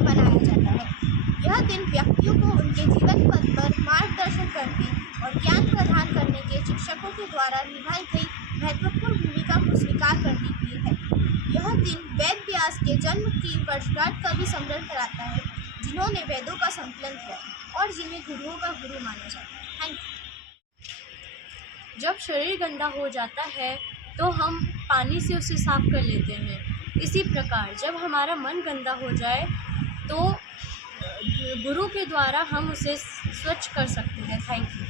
लिए मनाया जाता है। यह दिन व्यक्तियों को उनके जीवन पथ पर मार्गदर्शन करने और ज्ञान प्रदान करने के शिक्षकों के द्वारा निभाई गई महत्वपूर्ण भूमिका को स्वीकार करने के लिए है। यह दिन वेद व्यास के जन्म की वर्षगांठ का भी स्मरण कराता है, जिन्होंने वेदों का संकलन किया और जिन्हें गुरुओं का गुरु माना जाता है। Thank you. जब शरीर गंदा हो जाता है तो हम पानी से उसे साफ कर लेते हैं। इसी प्रकार जब हमारा मन गंदा हो जाए तो गुरु के द्वारा हम उसे स्वच्छ कर सकते हैं। Thank you.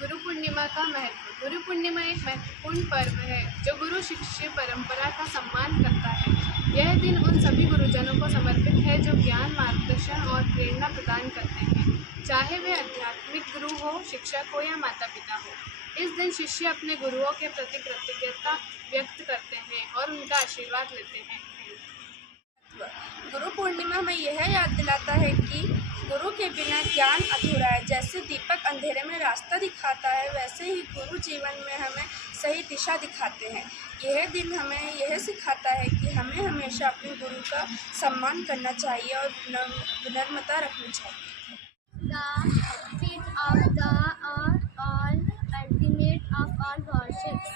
गुरु पूर्णिमा का महत्व। गुरु पूर्णिमा एक महत्वपूर्ण पर्व है जो गुरु शिष्य परंपरा का सम्मान करता है। यह दिन उन सभी गुरुजनों को समर्पित है जो ज्ञान, मार्गदर्शन और प्रेरणा प्रदान करते हैं, चाहे वे आध्यात्मिक गुरु हो, शिक्षक हो या माता पिता हो। इस दिन शिष्य अपने गुरुओं के प्रति कृतज्ञता व्यक्त करते हैं और उनका आशीर्वाद लेते हैं। गुरु पूर्णिमा में यह याद दिलाता है कि गुरु के बिना ज्ञान अधूरा है। जैसे दीपक अंधेरे में रास्ता दिखाता है, वैसे ही गुरु जीवन में हमें सही दिशा दिखाते हैं। यह दिन हमें यह सिखाता है कि हमें हमेशा अपने गुरु का सम्मान करना चाहिए और विनम्रता रखनी चाहिए। The feet of the all ultimate of all worships.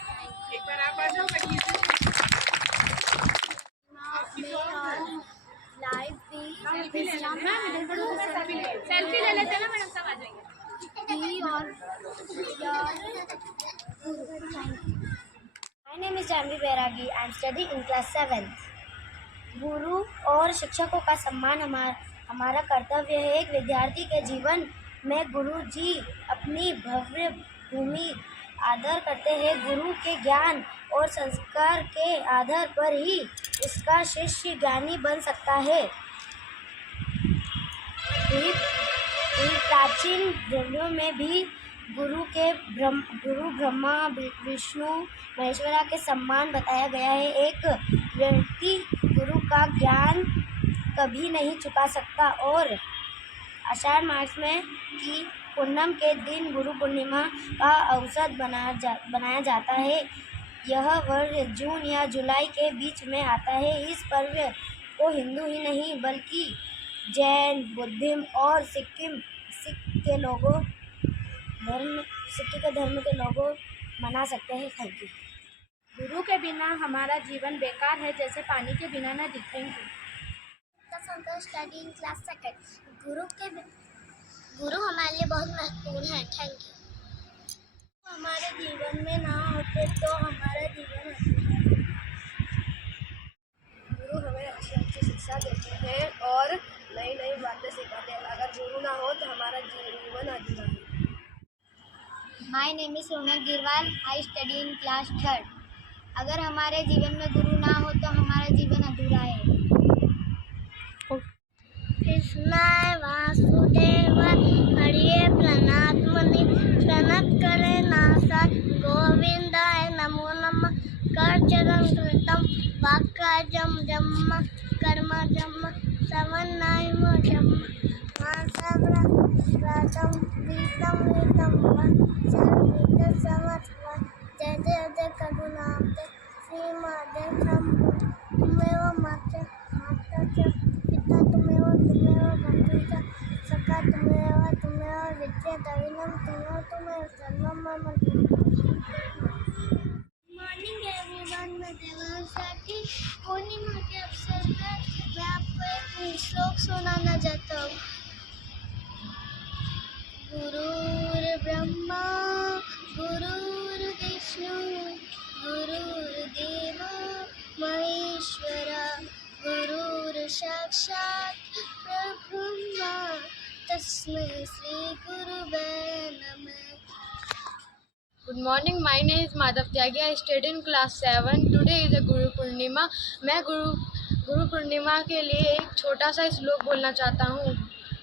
एक बार आप आ जाओ बैठिए। May our life be selfie ले लेते ना मैडम, सब आ जाएंगे। be your guru. Thank you. My name is Janvi Bairagi. I am studying in class 7th. गुरु और शिक्षकों का सम्मान हमारा कर्तव्य है। एक विद्यार्थी के जीवन में गुरु जी अपनी भव्य भूमि आदर करते हैं। गुरु के ज्ञान और संस्कार के आधार पर ही इसका शिष्य ज्ञानी बन सकता है। प्राचीन ग्रंथों में भी गुरु ब्रह्मा विष्णु महेश्वरा के सम्मान बताया गया है। एक व्यक्ति गुरु का ज्ञान कभी नहीं चुका सकता और आषाढ़ मास में की पूनम के दिन गुरु पूर्णिमा का अवसर बनाया जाता है। यह वर्ष जून या जुलाई के बीच में आता है। इस पर्व को हिंदू ही नहीं बल्कि जैन, बुद्धिज्म और सिख के धर्म के लोग मना सकते हैं। Thank you. गुरु के बिना हमारा जीवन बेकार है, जैसे पानी के बिना नदी। Thank you. Santosh study in class 2nd। गुरु हमारे लिए बहुत महत्वपूर्ण है। Thank you. हमारे जीवन में ना होते तो हमारा जीवन अधूरा है। गुरु हमें अच्छी शिक्षा देते हैं और नई नई बातें सिखाते हैं। अगर गुरु ना हो तो हमारा जीवन अधूरा है। My name is Raunak Girwal. I study in class 3rd। अगर हमारे जीवन में गुरु ना हो तो हमारा जीवन अधूरा है। कृष्णाय वासुदेव हरिये प्रणतमनि प्रणत करे नासक गोविंदाय नमो नमः। कर चरण कृतम वाक्यजम जम्म कर्म जम्म सवनायम जम्म मासव्रतम वीतम वीतम सर्वित समर्थ जय जय जय करुणाब्दे श्रीमदे शंभो तुमेव माता च पिता तुमेव बंधु च सखा तुमेव विद्या दविनम तुमेव सर्वम मम। Morning everyone. मैं देवांशी पूर्णिमा के अवसर पर मैं आपको एक श्लोक सुनाना चाहता हूँ। गुरुर्ब्रह्मा गुरुर्विष्णु गुरुर्देव महेश्वरा गुरुर्साक्षात् परब्रह्म तस्मै श्री गुरुवे नमः। Good morning. My name is Madhav Tyagi. I study in class 7. Today is a Guru Purnima. मैं गुरु पूर्णिमा के लिए एक छोटा सा श्लोक बोलना चाहता हूँ।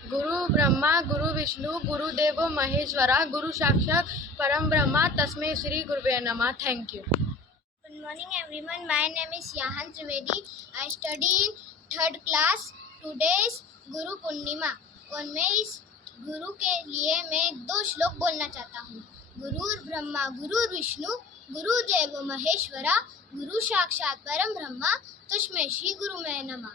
गुरु ब्रह्मा गुरु विष्णु गुरुदेवो महेश्वरा गुरु साक्षात परम ब्रह्मा तस्मै श्री गुरुवे नमः। Thank you. Good morning everyone. My name is Yahan Trivedi. I study in 3rd class. Today is Guru Purnima और मैं इस गुरु के लिए मैं 2 श्लोक बोलना चाहता हूँ। गुरुर् ब्रह्मा गुरुर् विष्णु गुरुदेव महेश्वरा गुरु साक्षात परम ब्रह्मा तस्मै श्री गुरुवे नमः।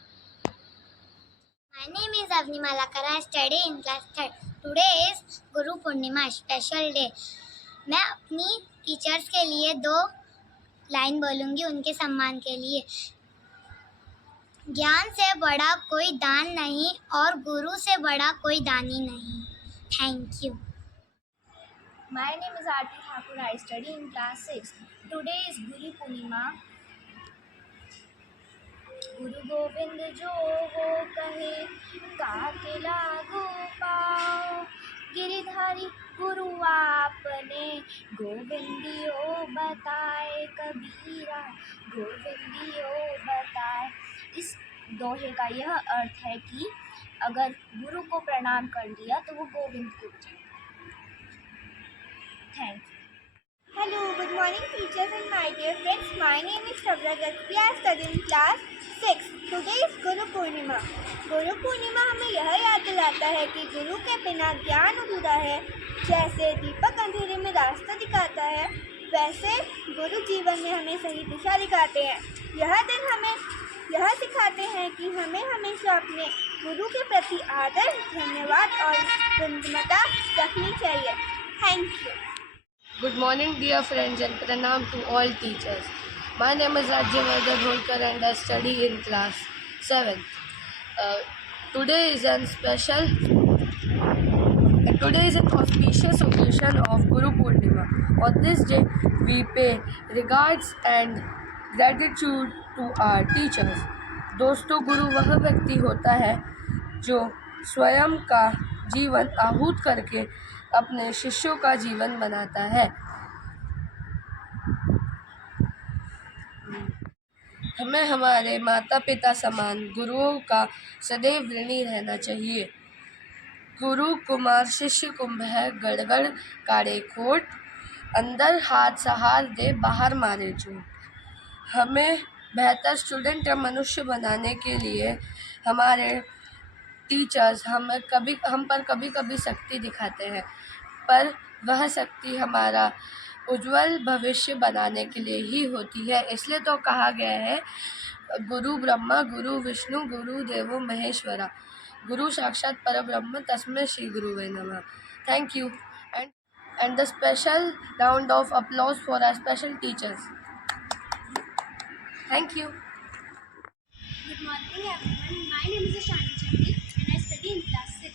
My name is Avni Malakara. I study in class 3rd. Today is Guru Purnima, special day. मैं अपनी टीचर्स के लिए 2 लाइन बोलूँगी उनके सम्मान के लिए। ज्ञान से बड़ा कोई दान नहीं और गुरु से बड़ा कोई दानी नहीं। Thank you. My name is Aarti Thakur. I study in class 6. Today is Guru Purnima. गुरु गोविंद जो वो कहे काके लागू पाओ, गिरिधारी गुरु आपने गोविंदियो बताए, कबीरा गोविंदियो बताए। इस दोहे का यह अर्थ है कि अगर गुरु को प्रणाम कर दिया तो वो गोविंद को जाए। Thank you. Hello, good morning teachers and my dear friends. My name is Sabra Gatsby. I study in class 6. Today is Guru Purnima. Guru Purnima हमें यह याद दिलाता है कि गुरु के बिना ज्ञान अधूरा है। जैसे दीपक अंधेरे में रास्ता दिखाता है, वैसे गुरु जीवन में हमें सही दिशा दिखाते हैं। यह दिन हमें यह सिखाते हैं कि हमें हमेशा अपने गुरु के प्रति आदर, धन्यवाद और विनम्रता रखनी चाहिए। Thank you. Good morning, dear friends, and pranam to all teachers. My name is Rajyavardhan Holkar and I study in class 7th. Today is an auspicious occasion of Guru Purnima. On this day, we pay regards and gratitude to our teachers. दोस्तों, गुरु वह व्यक्ति होता है जो स्वयं का जीवन आहूत करके अपने शिष्यों का जीवन बनाता है। हमें हमारे माता पिता समान गुरुओं का सदैव ऋणी रहना चाहिए। गुरु कुमार शिष्य कुंभ है, गड़गड़ काढ़े खोट, अंदर हाथ सहार दे बाहर मारे चोट। हमें बेहतर स्टूडेंट या मनुष्य बनाने के लिए हमारे टीचर्स हम पर कभी कभी शक्ति दिखाते हैं, पर वह शक्ति हमारा उज्जवल भविष्य बनाने के लिए ही होती है। इसलिए तो कहा गया है, गुरु ब्रह्मा गुरु विष्णु गुरु देवो महेश्वरा, गुरु साक्षात परब्रह्म तस्मै श्री गुरुवे नमः। Thank you and the special round of applause for our special teachers. Thank you. Good morning everyone. My name is Shani Chandi and I study in class 6.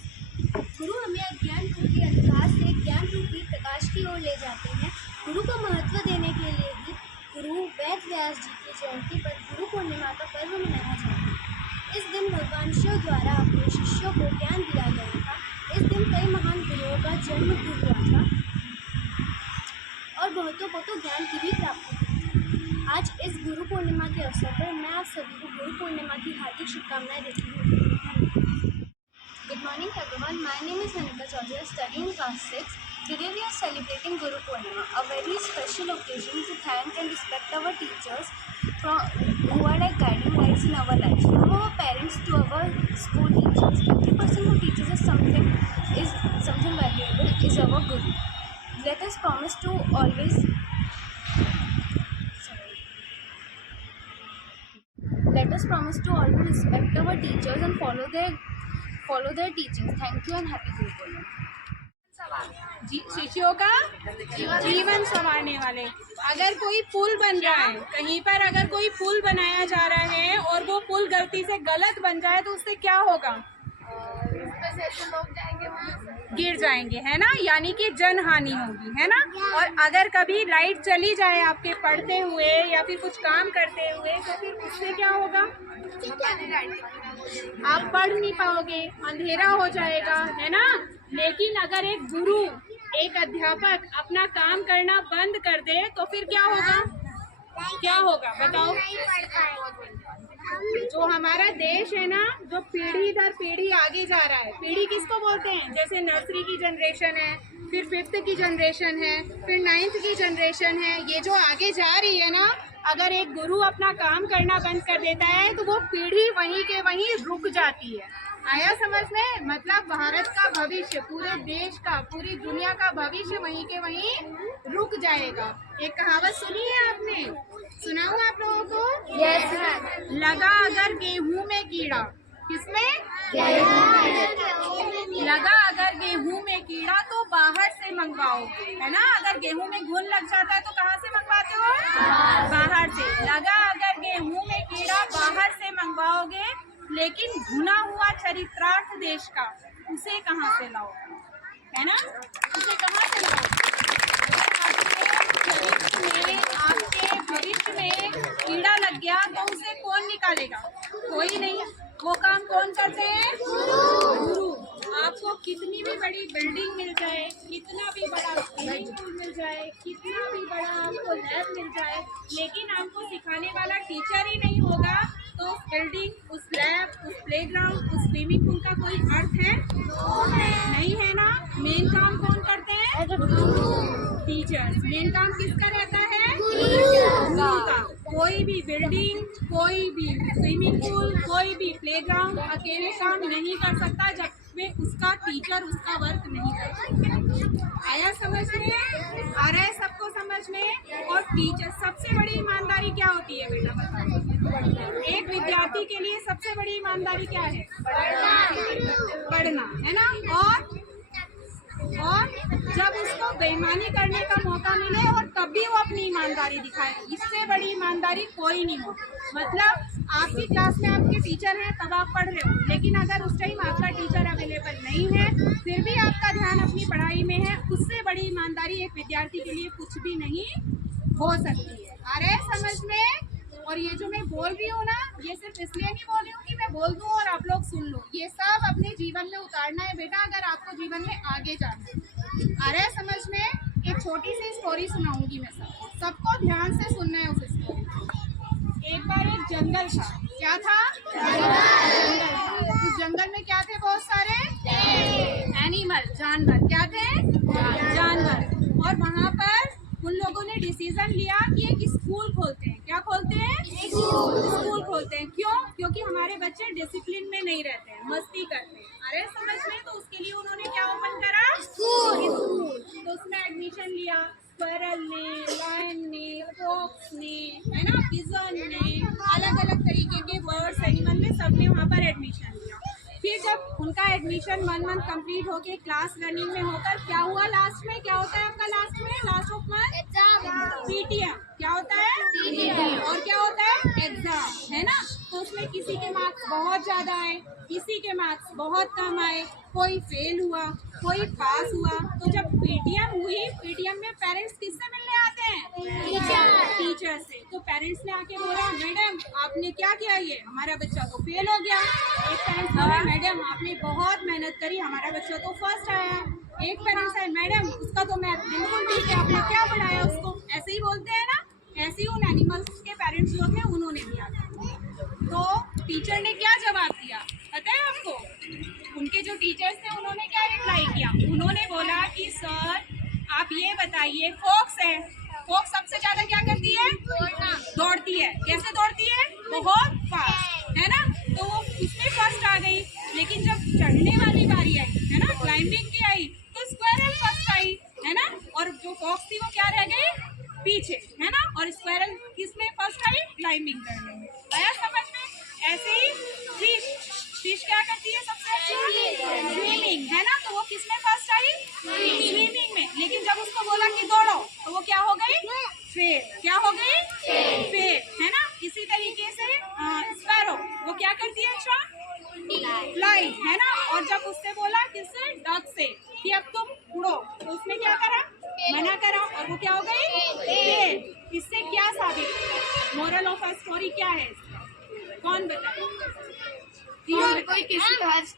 गुरु हमें अज्ञान रूपी अंधकार से ज्ञान रूपी प्रकाश की ओर ले जाते हैं। गुरु को महत्व देने के लिए ही गुरु वेद व्यास जी की जयंती पर गुरु पूर्णिमा का पर्व मनाया जाता है। इस दिन भगवान शिव द्वारा अपने शिष्यों को ज्ञान दिया गया था। इस दिन कई महान गुरुओं का जन्म भी हुआ था और बहुतों को तो ज्ञान की भी प्राप्ति हुई। आज इस गुरु पूर्णिमा के अवसर पर मैं आप सभी को गुरु पूर्णिमा की हार्दिक शुभकामनाएं देती हूँ। Good morning everyone. My name is Hanika Chaudhary. I study in class 6. Today we are celebrating Guru Purnima, a very special occasion to thank and respect our teachers who are like guiding lights in our lives. From our parents to our school teachers, every person who teaches us something valuable is our Guru. Let us promise to always respect our teachers and follow their teachings. Thank you and happy Guru Purnima. शिष्यों का जीवन संवारने वाले। अगर कोई पुल बन रहा है, कहीं पर अगर कोई पुल बनाया जा रहा है और वो पुल गलती से गलत बन जाए तो उससे क्या होगा? गिर जाएंगे, है ना, यानी कि जन हानि होगी, है ना। और अगर कभी लाइट चली जाए आपके पढ़ते हुए या फिर कुछ काम करते हुए तो फिर उससे क्या होगा? आप पढ़ नहीं पाओगे, अंधेरा हो जाएगा, है ना। लेकिन अगर एक गुरु, एक अध्यापक अपना काम करना बंद कर दे तो फिर क्या होगा? क्या होगा बताओ? जो हमारा देश है ना, जो पीढ़ी दर पीढ़ी आगे जा रहा है, पीढ़ी किसको बोलते हैं? जैसे नर्सरी की जनरेशन है, फिर 5th की जनरेशन है, फिर 9th की जनरेशन है, ये जो आगे जा रही है ना, अगर एक गुरु अपना काम करना बंद कर देता है तो वो पीढ़ी वहीं के वहीं रुक जाती है। आया समझ में? मतलब भारत का भविष्य, पूरे देश का, पूरी दुनिया का भविष्य वहीं के वहीं रुक जाएगा। एक कहावत सुनी है आपने? सुनाऊं आप लोगों को? यस। लगा अगर गेहूं में कीड़ा, किसमें? लगा अगर गेहूं में कीड़ा तो बाहर से मंगवाओगे, है ना। अगर गेहूं में घुन लग जाता है तो कहाँ से मंगवाते हो? बाहर से। लगा अगर गेहूं में कीड़ा बाहर से मंगवाओगे, लेकिन भुना हुआ चरित्रार्थ देश का उसे कहाँ से लाओ, है ना। उसे कहाँ से लाओ? आपके भविष्य में कीड़ा लग गया तो उसे कौन निकालेगा? कोई नहीं। वो काम कौन करते हैं? गुरु। आपको कितनी भी बड़ी बिल्डिंग मिल जाए, कितना भी बड़ा स्विमिंग पूल मिल जाए, कितना भी बड़ा आपको लैब मिल जाए, लेकिन आपको सिखाने वाला टीचर ही नहीं होगा तो उस बिल्डिंग, उस लैब, उस प्लेग्राउंड, उस स्विमिंग पूल का कोई अर्थ है? नहीं है ना। मेन काम कौन करते हैं? टीचर्स। मेन काम किसका रहता है? गुरु का। कोई भी बिल्डिंग, कोई भी स्विमिंग पूल, कोई भी प्लेग्राउंड अकेले काम नहीं कर सकता जब में उसका टीचर उसका वर्क नहीं कर सकता। आया समझ में? आ रहा है सबको समझ में? और टीचर, सबसे बड़ी ईमानदारी क्या होती है बेटा बताओ? एक विद्यार्थी के लिए सबसे बड़ी ईमानदारी क्या है? पढ़ना, है ना। और जब उसको बेईमानी करने का मौका मिले और तब भी वो अपनी ईमानदारी दिखाए, इससे बड़ी ईमानदारी कोई नहीं हो। मतलब आपकी क्लास में आपके टीचर हैं तब आप पढ़ रहे हो, लेकिन अगर उस टाइम आपका टीचर अवेलेबल नहीं है फिर भी आपका ध्यान अपनी पढ़ाई में है, उससे बड़ी ईमानदारी एक विद्यार्थी के लिए कुछ भी नहीं हो सकती है। आ रहा है समझ में? और ये जो मैं बोल रही हूँ ना, ये सिर्फ इसलिए नहीं बोल रही हूँ कि मैं बोल दूँ और आप लोग सुन लो। ये सब अपने जीवन में उतारना है बेटा, अगर आपको जीवन में आगे जाना है। आ रहा है समझ में? एक छोटी सी स्टोरी सुनाऊंगी मैं सबको ध्यान से सुनना है उस स्टोरी को। एक बार एक जंगल था। क्या था? जंगल था। उस जंगल में क्या थे? बहुत सारे एनिमल, जानवर। क्या थे? जानवर। और वहाँ पर उन लोगों ने डिसीजन लिया कि एक स्कूल खोलते हैं। क्या खोलते हैं? स्कूल खोलते हैं। क्यों? क्योंकि हमारे बच्चे डिसिप्लिन में नहीं रहते हैं, मस्ती करते हैं। अरे समझ में? तो उसके लिए उन्होंने क्या ओपन करा? स्कूल। तो उसमें एडमिशन लिया स्क्वायरल ने, लायन ने, फॉक्स ने, है ना, पिजन ने, अलग अलग तरीके के बर्ड्स, एनिमल ने, सबने वहाँ पर एडमिशन लिया। फिर जब उनका एडमिशन 1 मंथ कंप्लीट होके क्लास रनिंग में होकर क्या हुआ? लास्ट में क्या होता है आपका? लास्ट में, last of month exam, PTM. क्या होता है? पीटीएम। और क्या होता है? एग्जाम, है ना। तो उसमें किसी के मार्क्स बहुत ज़्यादा आए, किसी के मार्क्स बहुत कम आए, कोई फेल हुआ, कोई पास हुआ। तो जब पीटीएम हुई, पीटीएम में पेरेंट्स किससे मिलने आते हैं? टीचर से। तो पेरेंट्स ने आके बोला, मैडम आपने क्या किया? ये हमारा बच्चा तो फेल हो गया। एक पेरेंट्स बोला, मैडम आपने बहुत मेहनत करी, हमारा बच्चा तो फर्स्ट आया। एक पेरेंट्स है, मैडम उसका तो मैथ बिल्कुल ठीक है, आपने क्या पढ़ाया उसको? ऐसे ही बोलते हैं ना। ऐसे ही उन एनिमल्स के पेरेंट्स जो थे उन्होंने भी आया। तो टीचर ने क्या जवाब दिया पता है आपको? उनके जो टीचर्स थे उन्होंने क्या रिप्लाई किया? उन्होंने बोला कि सर आप ये बताइए, फॉक्स है, फॉक्स सबसे ज्यादा क्या करती है? दौड़ती है। कैसे दौड़ती है? बहुत फास्ट, है ना। तो वो उसमें फर्स्ट आ गई, लेकिन जब चढ़ने वाली बारी आई, है ना, क्लाइंबिंग की आई, तो स्क्वायरल फर्स्ट आई, है ना। और जो फॉक्स थी वो क्या रह गई? पीछे, है ना। और स्क्वायरल किसमें फर्स्ट आई? क्लाइंबिंग करने में। आया समझ में? ऐसे ही फिश, फिश क्या करती है सबसे अच्छा? स्विमिंग, है ना। तो वो किसमें फर्स्ट आई? स्विमिंग में। लेकिन जब उसको बोला कि दौड़ो तो वो क्या हो गई? फेल। क्या हो गई? फेल, है ना। इसी तरीके से स्पैरो वो क्या करती है? अच्छा, फ्लाई, है ना। और जब उससे बोला किससे? डक से कि अब तुम उड़ो, तो उसने क्या करा? मना करा, और वो क्या हो गई? फेल। इससे क्या साबित? मोरल ऑफ अ स्टोरी क्या है? कौन बताए? हर कोई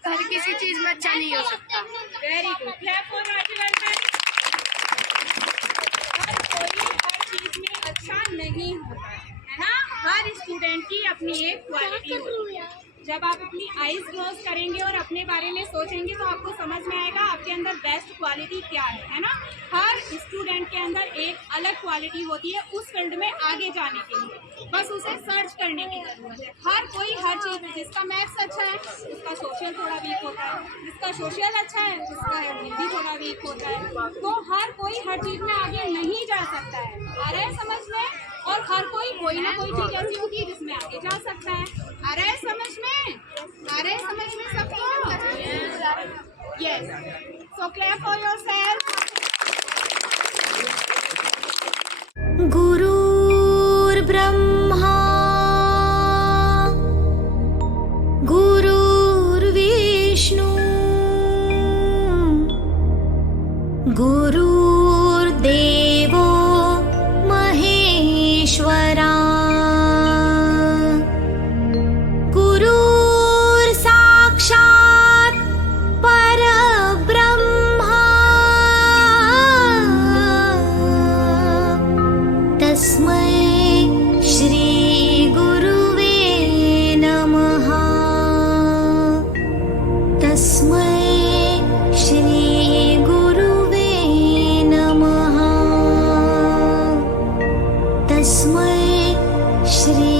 हर किसी चीज में अच्छा नहीं हो सकता। Very good, clap for Rajvardhan. हर कोई हर चीज में अच्छा नहीं होता है ना। हर स्टूडेंट की अपनी एक क्वालिटी होती है। जब आप अपनी आईज क्लोज करेंगे और अपने बारे में सोचेंगे तो आपको समझ में आएगा आपके अंदर बेस्ट क्वालिटी क्या है ना। हर स्टूडेंट के अंदर एक अलग क्वालिटी होती है उस फील्ड में आगे जाने के लिए, बस उसे सर्च करने की जरूरत है। हर कोई हर चीज़ में, जिसका मैथ्स अच्छा है उसका सोशल थोड़ा वीक होता है, जिसका सोशल अच्छा है उसका हिंदी थोड़ा वीक होता है। तो हर कोई हर चीज़ में आगे नहीं जा सकता है। आ रहा है समझ में? और हर कोई ना कोई चीज़ ऐसी होती है जिसमें आगे जा सकता है। आ रहा है समझ में? आ रहा है समझ में सबको? गुरुर्देवो महेश्वरा गुरुर्साक्षात् परब्रह्मा तस्मै श्री गुरुवे नमः तस्मै श्री गुरुवे नमः तस्मै श्री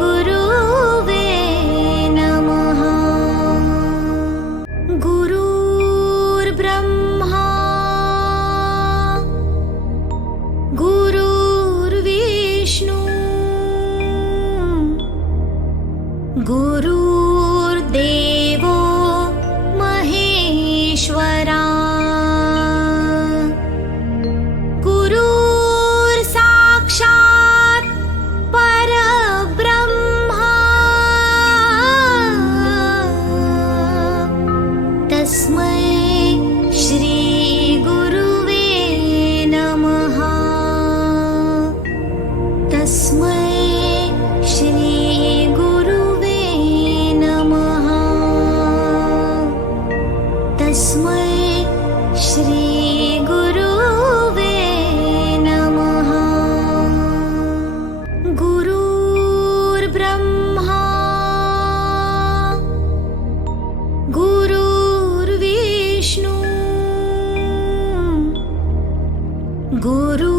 गुरुवे नमः गुरुर्ब्रह्मा गुरुर्विष्णु गुरुर्देवो महेश्वरा गुरुर्साक्षात् परब्रह्मा तस्मै श्री गुरुवे नमः तस्मै श्री गुरुवे नमः तस्मै श्री गुरुवे नमः गुरुर्ब्रह्मा गुरुर्विष्णु गुरु